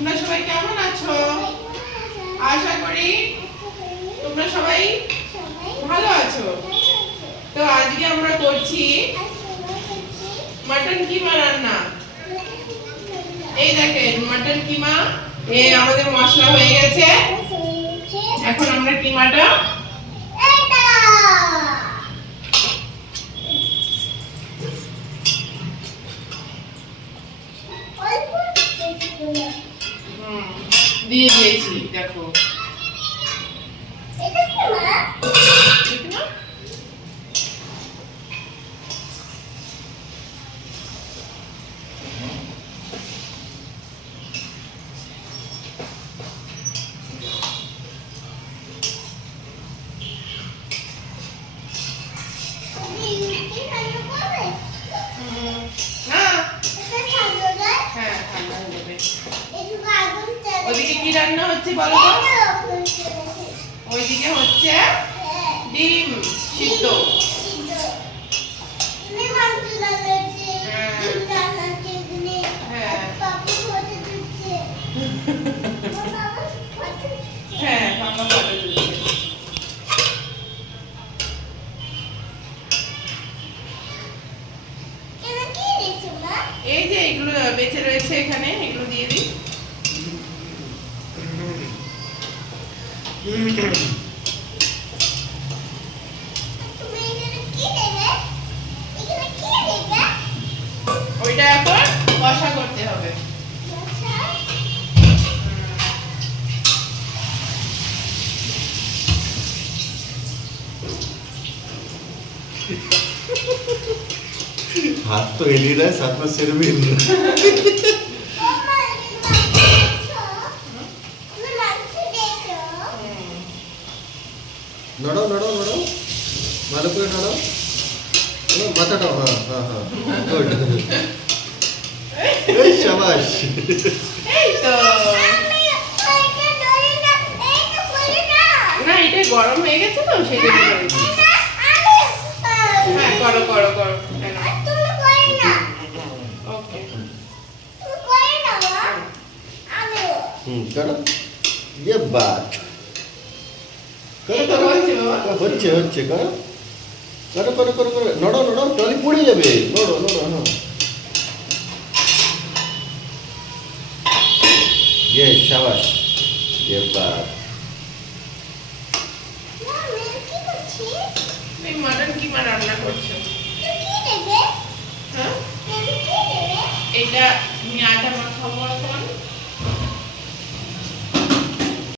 তোমরা সবাই কেমন আছো? আশা করি তোমরা সবাই ভালো আছো। তো আজকে আমরা করছি মটন কিমা রান্না। এই দেখেন মটন কিমা, আমাদের মশলা হয়ে গেছে। এখন আমরা কিমাটা দিয়ে দিয়েছি। দেখো ওদিকে কি রান্না হচ্ছে বলো তো? ওইদিকে হচ্ছে ডিম সিদ্ধ। হ্যাঁ পাপা ফটো তুলছে। এই যে এগুলো বেঁচে রয়েছে এখানে, এগুলো দিয়ে দিই। ওইটা এখন কষা করতে হবে। हाथ तो हिल ही रहा है, साथ में सिर भी हिल रहा है। नड़ो नड़ो नड़ो मालूम को नड़ो माथा डालो। हाँ हाँ हाँ गुड शाबाश। এই তো না, এটা গরম হয়ে গেছে তো সেই জন্য করেছি। হ্যাঁ করো করো করো। ওকে करो ये बात करो करो হচ্ছে হচ্ছে করো করো করো করো করো নড়ো নড়ো টলি পড়ে যাবে। নড়ো নড়ো। হ্যাঁ ये शाबाश ये बात। এই মটন কিমা রান্না করছো? হ্যাঁ এটা তুমি আটা